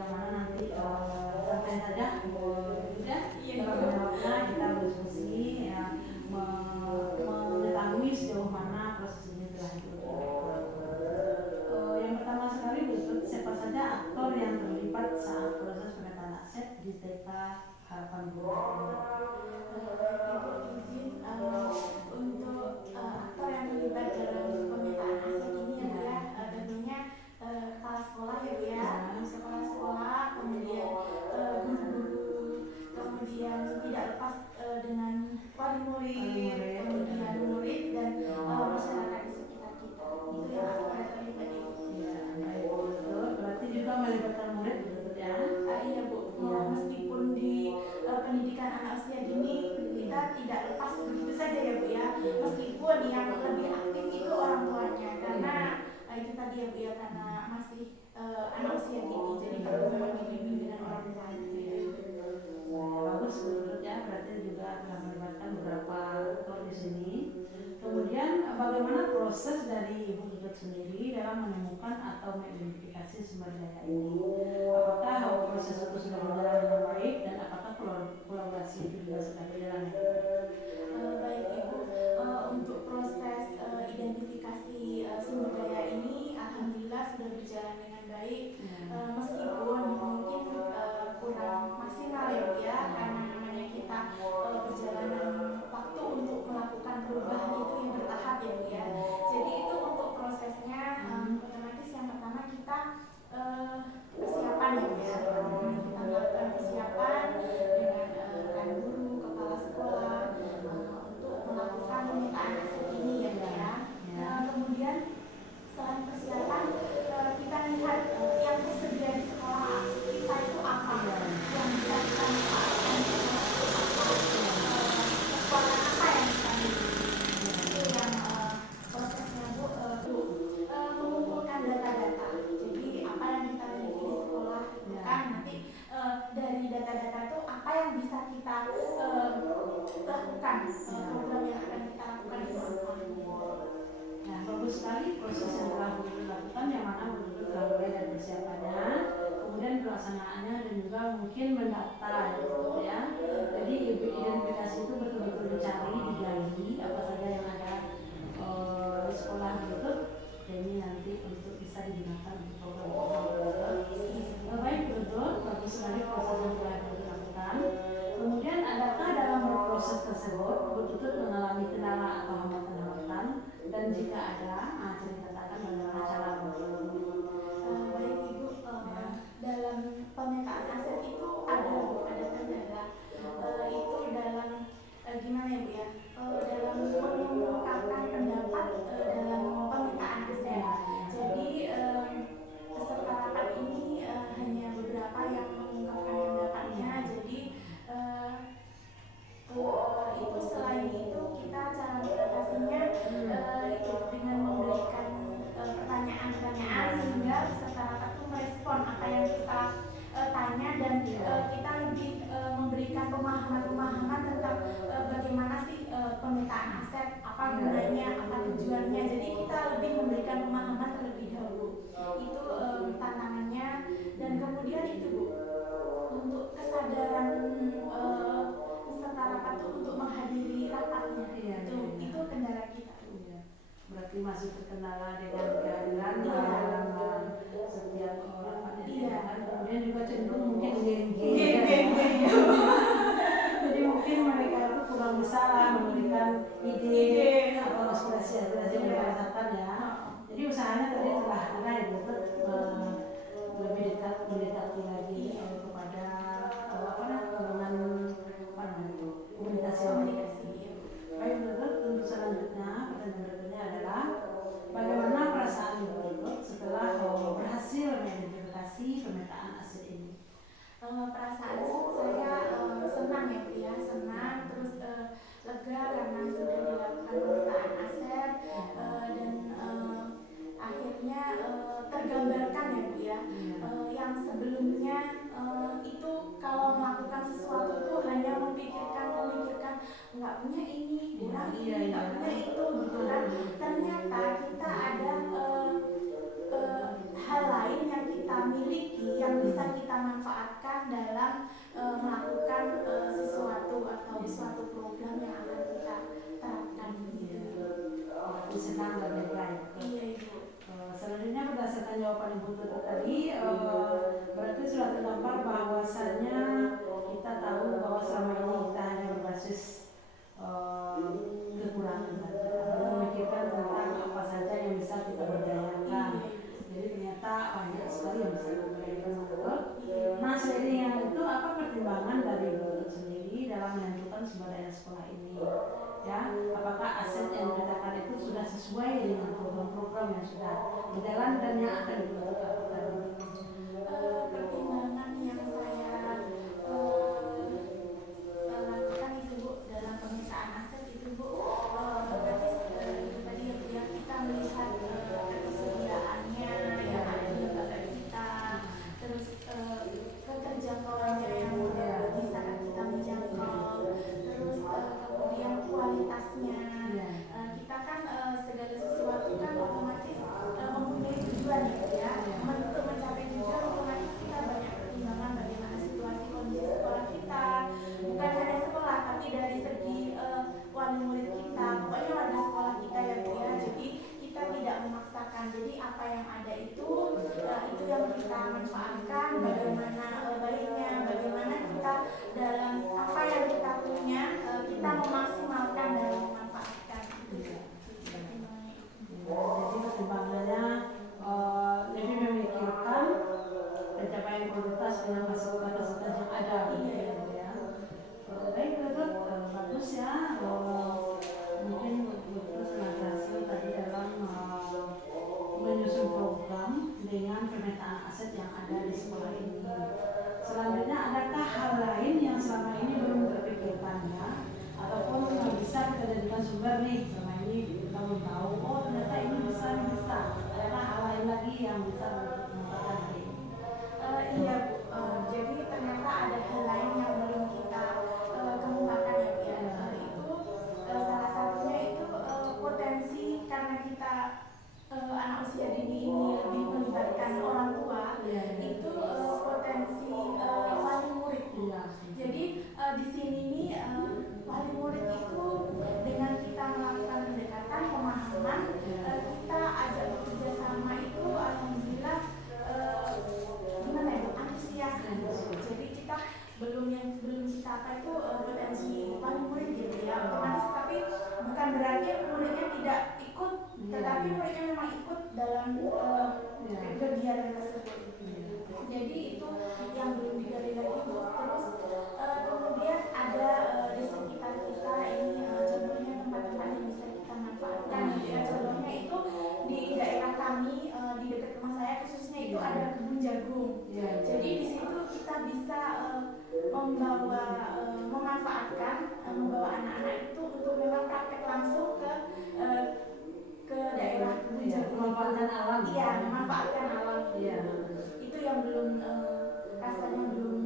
yang mana nanti santai saja udah jawabnya kita berdiskusi ya, mengetahui sejauh mana proses ini telah dilakukan. Yang pertama sekali berikut siapa saja aktor yang terlibat saat proses pemetaan aset di TK Harapan Guru. Izin untuk aktor yang terlibat dalam pemetaan aset ini ya Bu ya, tentunya kepala sekolah ya Bu ya, kepala sekolah, kemudian guru-guru, kemudian tidak lepas dengan wali murid, kemudian murid dan masyarakat di sekitar kita. Itu yang aktor yang terlibat Ibu. Ya, baik, betul. Berarti juga melibatkan murid betul ya? Iya Bu, meskipun di pendidikan anak usia dini kita tidak lepas begitu saja ya Bu ya, meskipun yang lebih aktif itu orang tuanya karena itu tadi ya Bu ya, karena masih anak usia dini, jadi perlu memang dibimbing dengan orang tuanya. Bagus betul ya, berarti juga telah melibatkan beberapa aktor di sini. Kemudian bagaimana proses dari Ibu Tutut sendiri dalam menemukan atau mengidentifikasi sumber daya ini? Apakah proses itu sudah berjalan dengan baik dan apakah kolaborasi itu juga sudah berjalan? Baik Ibu, untuk proses identifikasi sumber daya ini alhamdulillah sudah berjalan dengan baik, meskipun mungkin kurang maksimal ya Bu ya, karena namanya kita perjalanan waktu untuk melakukan perubahan itu yang bertahap ya Bu ya. Jadi itu untuk prosesnya otomatis yang pertama kita persiapan ya Bu ya, kita melakukan persiapan dengan rekan guru, kepala sekolah untuk melakukan pemetaan aset ini ya Bu ya. Kemudian selain persiapan kita lihat yang tersedia di sekolah kita itu apa, yang bisa kita manfaatkan di sekolah itu apa, kekuatan apa yang kita miliki. Itu yang prosesnya Bu, mengumpulkan data-data. Jadi apa yang kita miliki di sekolah itu kan nanti dari data-data itu apa yang bisa kita lakukan, program yang akan kita lakukan itu apa. Nah, bagus sekali proses yang telah dilakukan, yang mana betul-betul telah mulai dari persiapannya, kemudian pelaksanaannya dan juga mungkin mendata gitu ya. Jadi identifikasi itu betul-betul dicari, digali apa saja yang ada di sekolah gitu. Jadi nanti untuk bisa digunakan untuk program-program. Baik, betul, bagus sekali proses yang telah dilakukan. Kemudian adakah dalam proses tersebut betul-betul mengalami kendala atau hambatan-hambatan, dan jika ada, ceritakan bagaimana cara Baik Ibu, dalam pemetaan aset itu ada kendala. Itu dalam gimana ya Bu ya? Dalam mengungkapkan pendapat dalam pemetaan aset. Jadi peserta rapat ini hanya beberapa yang mengungkapkan pendapatnya. Jadi itu selain itu kita cara mengatasinya itu dengan memberikan pertanyaan-pertanyaan sehingga peserta rapat itu merespon apa yang kita tanya, dan kita lebih memberikan pemahaman tentang bagaimana sih pemetaan aset, apa gunanya, apa tujuannya. Jadi kita lebih memberikan pemahaman terlebih dahulu. Itu tantangannya, dan kemudian itu Bu, untuk kesadaran peserta rapat itu untuk menghadiri rapatnya, itu kendala kita. Berarti masih terkendala dengan kehadiran dalam setiap rapat. Kemudian juga cenderung mungkin geng-geng. Jadi mungkin mereka itu kurang bisa memberikan ide atau aspirasi-aspirasi yang dirasakan ya. Jadi usahanya tadi telah ada ya lebih dekat mendekati lagi kepada komunikasi. Baik, betul. Untuk selanjutnya, pertanyaan berikutnya adalah bagaimana perasaan Ibu Tutut setelah berhasil mengidentifikasi pemetaan aset ini? Perasaan saya senang ya Bu ya, senang, terus lega karena sudah dilakukan pemetaan aset, dan akhirnya tergambarkan ya Bu ya. Yang sebelumnya itu kalau melakukan sesuatu itu hanya memikirkan nggak punya ini, kurang ini, nggak punya itu gitu kan. Ternyata kita ada hal lain yang kita miliki yang bisa kita dalam melakukan sesuatu atau suatu program yang akan kita terapkan gitu. Senang dan baik. Iya Ibu. Selanjutnya berdasarkan jawaban Ibu Tutu tadi, berarti sudah tergambar bahwasanya kita tahu bahwa selama ini kita hanya berbasis kekurangan saja, memikirkan tentang apa saja yang bisa kita berdayakan. Jadi ternyata banyak sekali yang bisa kita berdayakan, betul. Nah, seiring dengan itu, apa pertimbangan dari Ibu Tutu sendiri dalam menentukan sumber daya sekolah ini? Ya, apakah aset yang dikatakan itu sudah sesuai dengan program-program yang sudah berjalan dan yang akan dilakukan? Pertimbangan yang saya lakukan itu Bu dalam pemetaan aset itu Bu, berarti itu tadi ya kita melihat ketersediaannya yang ada di lembaga kita, terus keterjangkauannya yang bisa kita menjangkau, terus kemudian kualitasnya. Kita kan segala sesuatu kan otomatis mempunyai tujuan ya. Untuk mencapai tujuan otomatis kita banyak pertimbangan bagaimana situasi kondisi sekolah kita, bukan hanya sekolah tapi dari segi wali murid kita, pokoknya warga sekolah kita ya Bu ya. Jadi kita tidak memaksakan, jadi apa yang ada itu yang kita manfaatkan, bagaimana baiknya, bagaimana kita dalam apa yang kita punya kita memaksimalkan dalam memanfaatkan itu. Jadi pertimbangannya lebih memikirkan pencapaian kualitas dengan fasilitas yang ada. Ya. Baik, betul, bagus ya. Mungkin betul sangat berhasil tadi dalam menyusun program dengan pemetaan aset yang ada di sekolah ini. Selanjutnya, adakah hal lain yang selama ini belum terpikirkannya ataupun bisa kita jadikan sumber nih? Selama ini kita belum tahu, oh ternyata ini bisa. Adakah hal lain lagi yang bisa mengembangkan ini? Iya Bu, jadi ternyata ada hal lain yang belum kita kemukakan ya Bu ya. Itu salah satunya itu potensi karena kita anak usia dini ini lebih melibatkan orang tua, itu potensi wali murid. Jadi di sini nih wali murid itu dengan kita melakukan pendekatan pemahaman, kita ajak bekerja sama itu alhamdulillah gimana ya, antusias. Jadi kita belum kita apa itu potensi wali murid gitu ya, otomatis, tapi bukan berarti muridnya tidak ikut, tetapi muridnya memang ikut dalam kegiatan tersebut. Jadi itu yang belum digali lagi Bu. Terus kemudian ada di sekitar kita ini contohnya tempat-tempat yang bisa kita manfaatkan gitu ya. Contohnya itu di daerah kami di dekat rumah saya khususnya itu ada kebun jagung. Jadi di situ kita bisa memanfaatkan membawa anak-anak itu untuk memang praktek langsung ke daerah kebun jagung. Memanfaatkan alam. Iya, memanfaatkan alam. Itu yang belum rasanya belum.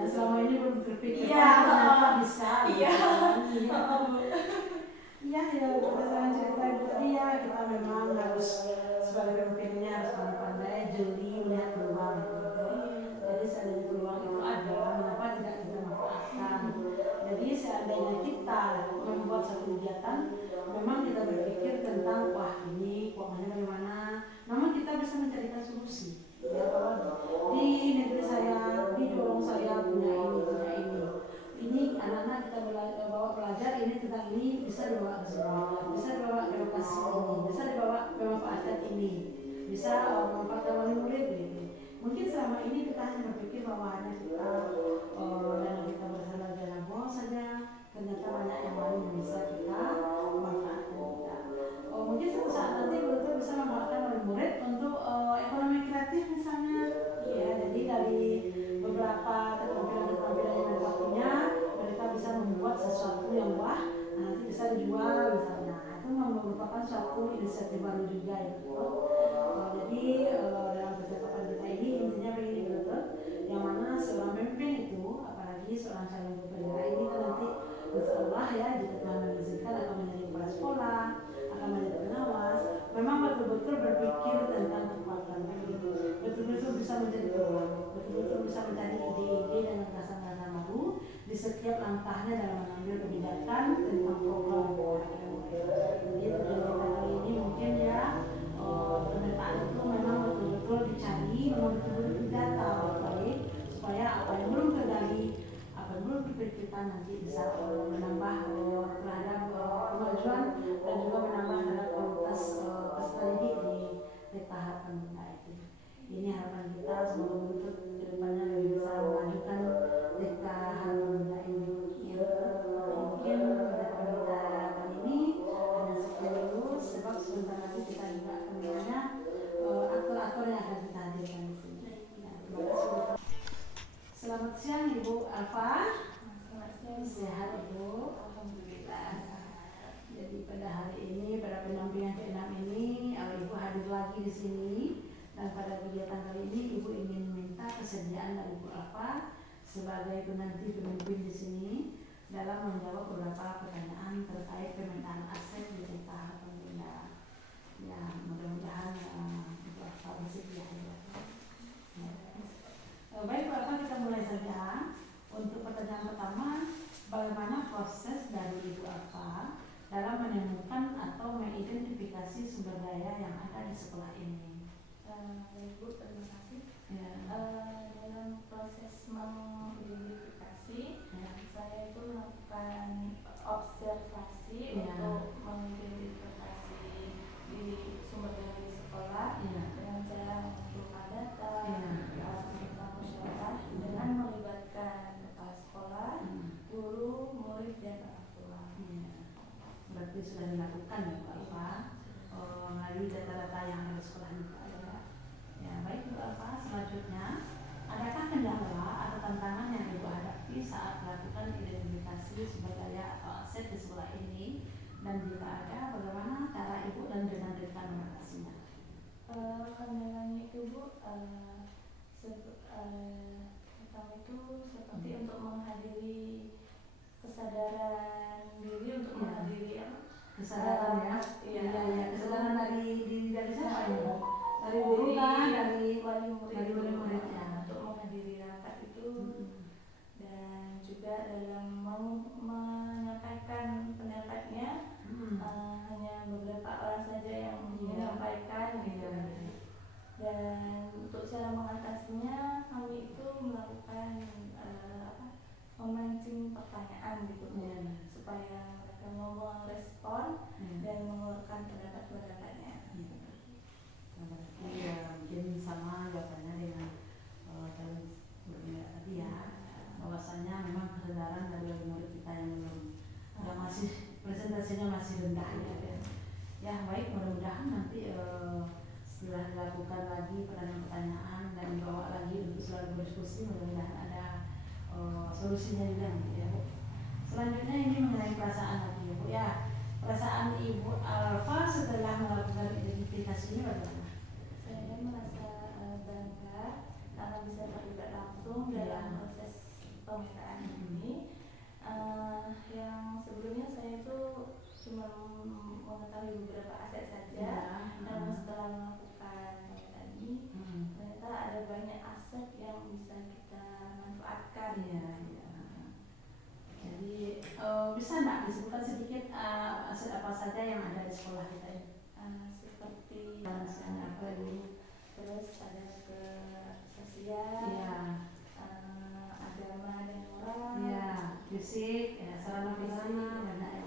Ya, selama ini belum terpikir. Iya, ternyata bisa. Iya. Iya, ya berdasarkan cerita Ibu tadi ya, kita memang harus sebagai pemimpinnya harus pandai-pandai, jeli melihat peluang. Jadi seandainya peluang itu ada, mengapa tidak kita manfaatkan? Jadi seandainya kita membuat satu kegiatan, memang kita berpikir tentang wah ini keuangannya bagaimana, namun kita bisa mencarikan solusi. Ya, kalau di negeri saya, di dorong saya punya ini. Ini anak-anak kita bawa belajar ini tentang ini, bisa dibawa ke sini, bisa dibawa ke lokasi ini, bisa dibawa memanfaatkan ini, bisa memanfaatkan wali murid gitu. Mungkin selama ini kita hanya berpikir bahwa hanya kita dana kita bersandar dana bos saja, ternyata banyak yang lain yang bisa kita manfaatkan kita. Mungkin suatu saat nanti betul bisa memanfaatkan wali murid untuk ekonomi kreatif misalnya. Ya, jadi dari beberapa keterampilan yang mereka punya, mereka bisa membuat sesuatu yang wah, nanti bisa dijual misalnya. Itu merupakan suatu inisiatif baru juga gitu. Jadi dalam percakapan kita ini intinya begini betul, yang mana seorang pemimpin itu, apalagi seorang calon kepala ini kan nanti insya Allah ya, jika Tuhan mengizinkan akan menjadi kepala sekolah, akan menjadi pengawas, memang betul-betul berpikir tentang kekuatan, betul-betul bisa menjadi peluang, betul-betul bisa mencari ide-ide dan langkah-langkahnya dalam mengambil kebijakan tentang program jadi tujuan kita kali ini mungkin ya pemetaan itu memang betul-betul dicari, memang betul-betul didata baik supaya apa yang belum tergali, apa yang belum terpikirkan nanti bisa menambah terhadap kemajuan dan juga menambah terhadap kualitas peserta didik di tahap pemuda itu. Ini harapan kita semoga menuntut kedepannya lebih bisa memajukan tahap pemuda ini. Ya, mungkin pada pemuda kali ini hanya sekian dulu sebab sebentar lagi kita juga akan ada aktor-aktor yang akan kita hadirkan di sini. Ya, terima kasih. Selamat siang Ibu Alfa. Selamat siang. Sehat Ibu? Alhamdulillah. Jadi pada hari ini, pada pendampingan ke-6 ini, Ibu hadir lagi di sini. Dan pada kegiatan kali ini, Ibu ingin minta kesediaan dari Ibu Alfa sebagai penanti pemimpin di sini dalam menjawab beberapa pertanyaan terkait pemetaan aset di tahap pemuda. Ya, mudah-mudahan Ibu Alfa bersedia. Baik Bu Alfa, kita mulai saja. Untuk pertanyaan pertama, bagaimana proses dari Ibu Alfa dalam menemukan atau mengidentifikasi sumber daya yang ada di sekolah ini? Ibu, terima kasih. Ya. Dalam proses mengidentifikasi, saya itu melakukan observasi untuk mengidentifikasi di sumber daya di sekolah dengan cara mengumpulkan data tentang musyawarah dengan melibatkan kepala sekolah, guru, murid, dan orang tua. Berarti sudah dilakukan ya Bu Alfa melalui data-data yang ada di sekolah ini. Ya, baik Bu Alfa, selanjutnya adakah kendala atau tantangan yang Ibu hadapi saat melakukan identifikasi sumber daya atau aset di sekolah ini, dan jika ada, bagaimana cara Ibu dan rekan-rekan mengatasinya? Kendalanya itu Bu, pertama itu seperti untuk menghadiri kesadaran diri untuk menghadiri kesadaran kesadaran dari siapa ya? Dari guru kan, dari wali murid ya. Untuk menghadiri rapat itu dan juga dalam menyampaikan pendapatnya hanya beberapa orang saja yang menyampaikan gitu. Dan untuk cara mengatasinya kami itu melakukan memancing pertanyaan gitu supaya mereka mau merespon dan mengeluarkan pendapat-pendapatnya. Iya, mungkin sama jawabannya dengan tadi ya, bahwasanya memang kesadaran dari murid kita yang belum masih presentasinya masih rendah ya. Ya baik, mudah-mudahan nanti setelah dilakukan lagi pertanyaan-pertanyaan dan dibawa lagi untuk selalu berdiskusi, mudah-mudahan ada solusinya juga gitu ya Bu. Selanjutnya ini mengenai perasaan lagi ya Bu ya. Perasaan Ibu Alfa setelah melakukan identifikasi ini bagaimana? Saya merasa bangga karena bisa terlibat langsung dalam proses pemetaan ini. Yang sebelumnya saya itu cuma mengetahui beberapa aset saja, namun setelah melakukan pemetaan ini ternyata ada banyak aset yang bisa kita manfaatkan. Jadi bisa nggak disebutkan sedikit aset apa saja yang ada di sekolah kita ini? Seperti apa dulu? Terus ada ke sosial, agama dan moral, fisik, sarana prasarana banyak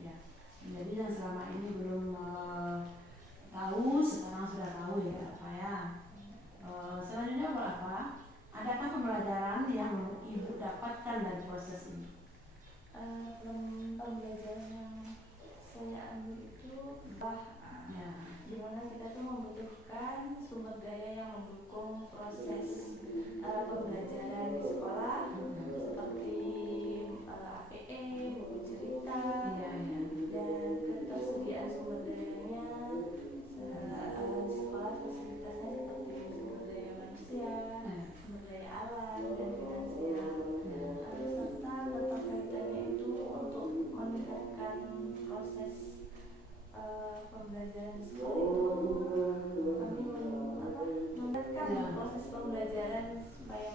ya. Jadi yang selama ini belum tahu, sekarang sudah tahu ya Pak ya. Selanjutnya apa? Adakah pembelajaran yang Ibu dapatkan dari proses ini? Pembelajaran yang saya ambil itu di mana kita tuh membutuhkan sumber daya yang mendukung proses pembelajaran di sekolah seperti APE, buku cerita, dan ketersediaan sumber dayanya di sekolah fasilitasnya seperti sumber daya manusia, sumber daya alam, dan finansial. Serta keterkaitannya itu untuk meningkatkan proses pembelajaran di sekolah itu kami meningkatkan proses pembelajaran supaya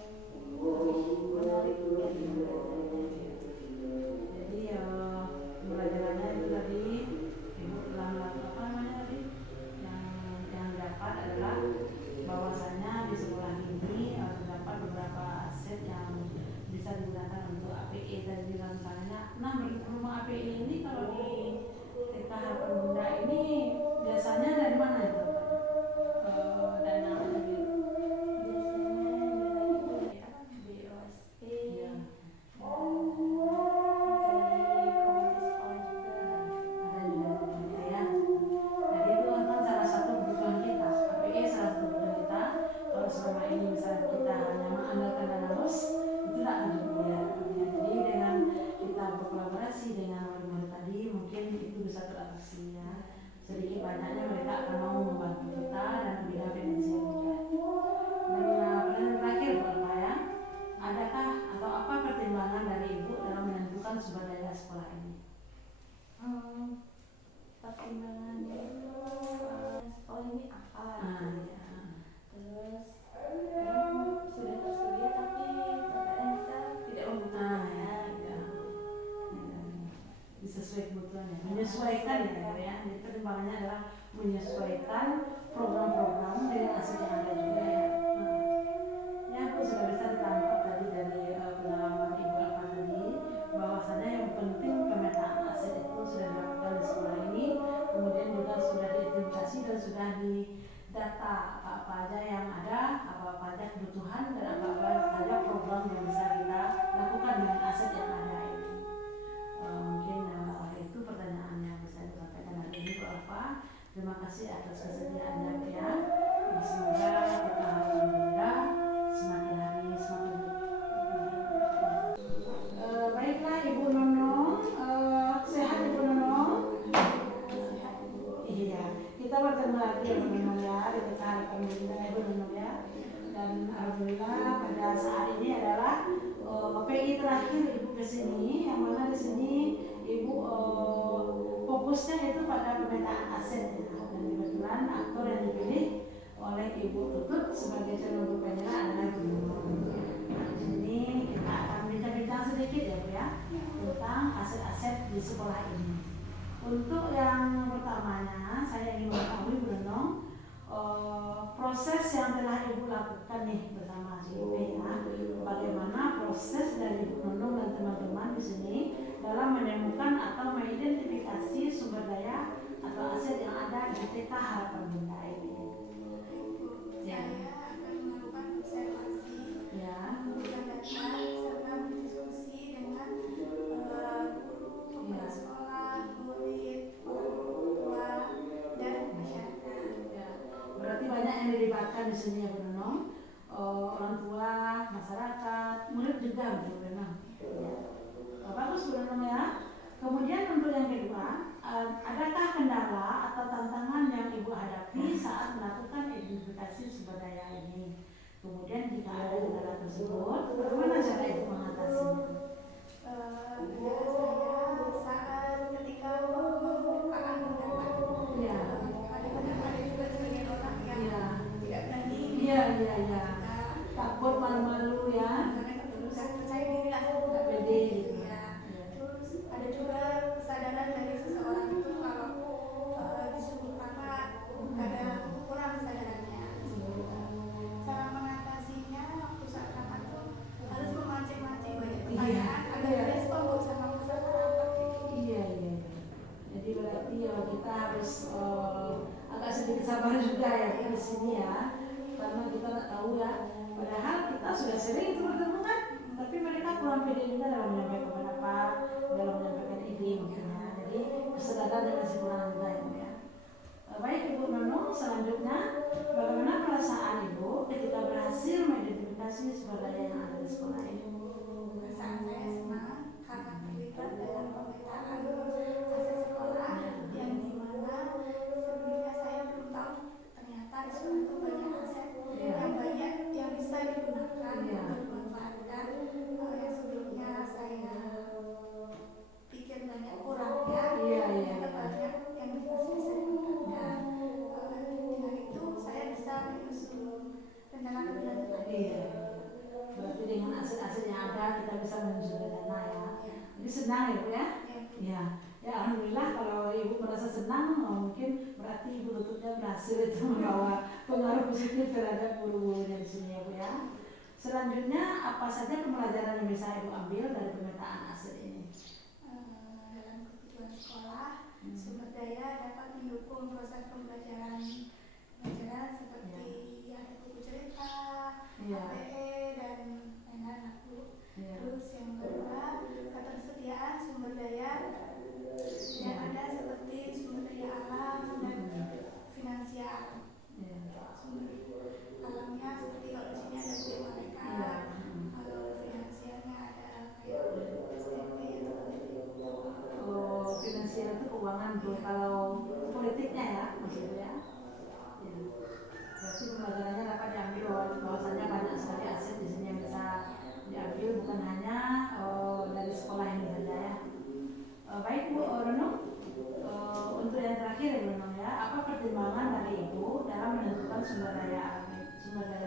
menyesuaikan program-program dengan aset yang ada juga ya. Ya aku sudah bisa ditangkap tadi dari pengalaman Ibu Alfa tadi, bahwasanya yang penting pemetaan aset itu sudah dilakukan di sekolah ini, kemudian juga sudah diidentifikasi dan sudah didata apa-apa aja yang ada, apa-apa aja kebutuhan dan apa-apa saja program yang bisa kita lakukan dengan aset yang ada ini. Mungkin itu pertanyaan yang bisa disampaikan hari ini Bu Alfa. Terima kasih atas kesediaannya Bu ya. Semoga kita alhamdulillah semakin hari semakin baiklah Ibu Nono, sehat Ibu Nono? Iya, kita bertemu lagi Ibu Nono ya, kita alhamdulillah Ibu Nono ya. Dan alhamdulillah pada saat ini adalah PI terakhir Ibu kesini, yang mana di sini Ibu fokusnya itu pada pemetaan aset ya. Dan kebetulan aktor yang dipilih oleh Ibu Tutut sebagai calon penyelenggara adalah Ibu Nono. Di sini kita akan bincang-bincang sedikit ya Bu ya tentang aset-aset di sekolah ini. Untuk yang pertamanya saya ingin mengetahui Bu Nono, proses yang telah Ibu lakukan nih bersama CIP ya, bagaimana proses dari Ibu Nono dan teman-teman di sini dalam menemukan atau mengidentifikasi sumber daya atau aset yang ada di TK Harapan Bunda ini. Ya. Saya akan melakukan observasi, Ya. mengumpulkan data, serta berdiskusi dengan guru, kepala sekolah, murid, orang tua, dan masyarakat. Ya. Berarti banyak yang dilibatkan di sini ya Bu Nono. Orang tua, masyarakat, murid juga Bu Nono. Ya. Bagus Bu Nono ya. Kemudian untuk yang kedua, adakah kendala atau tantangan yang Ibu hadapi saat melakukan identifikasi sumber daya ini? Kemudian jika ada kendala tersebut, bagaimana cara Ibu mengatasinya? Kendala saya saat ketika membukaan data. Iya. Kadang-kadang ada juga sebagian orang yang tidak berani. Iya. Takut malu-malu ya. Karena tidak percaya diri lah, tidak Pede gitu. ya. Terus ada juga kesadaran dari seseorang itu kalau disuruh rapat kadang kurang kesadarannya. Cara mengatasinya waktu saat rapat tuh harus memancing-mancing banyak pertanyaan agar respon kok sama peserta rapat gitu. Iya. Jadi berarti ya kita harus agak sedikit sabar juga ya di sini ya, karena kita nggak tahu ya. Padahal kita sudah sering itu bertemu kan, tapi mereka kurang pede juga dalam menyampaikan pendapat, dalam menyampaikan ide mungkin ya. Jadi kesadarannya masih kurang juga ya. Baik Ibu Nono, selanjutnya bagaimana perasaan Ibu ketika berhasil mengidentifikasi sumber daya yang ada di sekolah ini? Perasaan saya senang karena terlibat dalam pemetaan aset sekolah yang dimana sebelumnya saya belum tahu ternyata di sekolah itu banyak aset yang banyak yang bisa digunakan untuk dimanfaatkan, yang sebelumnya saya pikir banyak kurangnya, ternyata banyak yang masih bisa dimanfaatkan. Dengan itu saya bisa menyusun rencana lebih lanjut lagi. Berarti dengan aset-aset yang ada kita bisa menyusun dana ya. Jadi senang ya Bu ya? Ya. Ya alhamdulillah kalau Ibu merasa senang, mungkin berarti Ibu Tututnya berhasil itu membawa pengaruh positif terhadap guru-gurunya di sini ya Bu ya. Selanjutnya apa saja pembelajaran yang bisa Ibu ambil dari pemetaan aset ini? Dalam kebutuhan sekolah, sumber daya dapat mendukung proses pembelajaran seperti ada buku cerita, APE, dan lain-lain aku. Terus yang kedua, ketersediaan sumber daya yang ada seperti sumber daya alam dan finansial. Sumber alamnya seperti kalau di sini ada bukit mereka, kalau finansialnya ada kayak SPP atau gitu. Finansial itu keuangan tuh. Kalau politiknya ya maksudnya. Berarti pembelajarannya dapat diambil bahwasanya banyak sekali aset di sini yang bisa diambil, bukan hanya dari sekolah ini saja ya. Baik Bu Nono, untuk yang terakhir ya Bu Nono ya, apa pertimbangan dari Ibu dalam menentukan sumber daya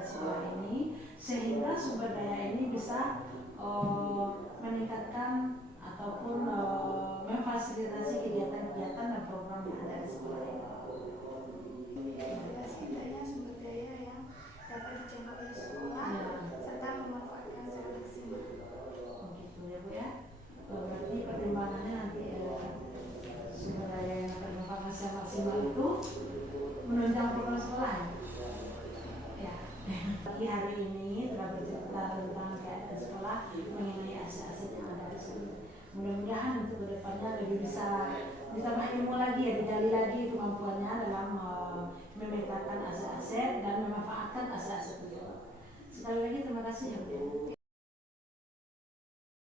sekolah ini sehingga sumber daya ini bisa meningkatkan ataupun memfasilitasi kegiatan-kegiatan dan program yang ada di sekolah ini? setidaknya sumber daya yang dapat dijangkau oleh sekolah serta memanfaatkan secara maksimal. Begitu ya Bu ya. Berarti pertimbangannya nanti sumber daya yang dapat dimanfaatkan secara maksimal itu menunjang program sekolah. Ya. Tapi hari ini telah bercerita tentang keadaan sekolah mengenai aset-aset yang ada di sana. Mudah-mudahan untuk kedepannya lebih bisa ditambah ilmu lagi ya, digali lagi kemampuannya dalam memetakan aset-aset dan memanfaatkan aset-aset itu. Sekali lagi terima kasih ya Bu.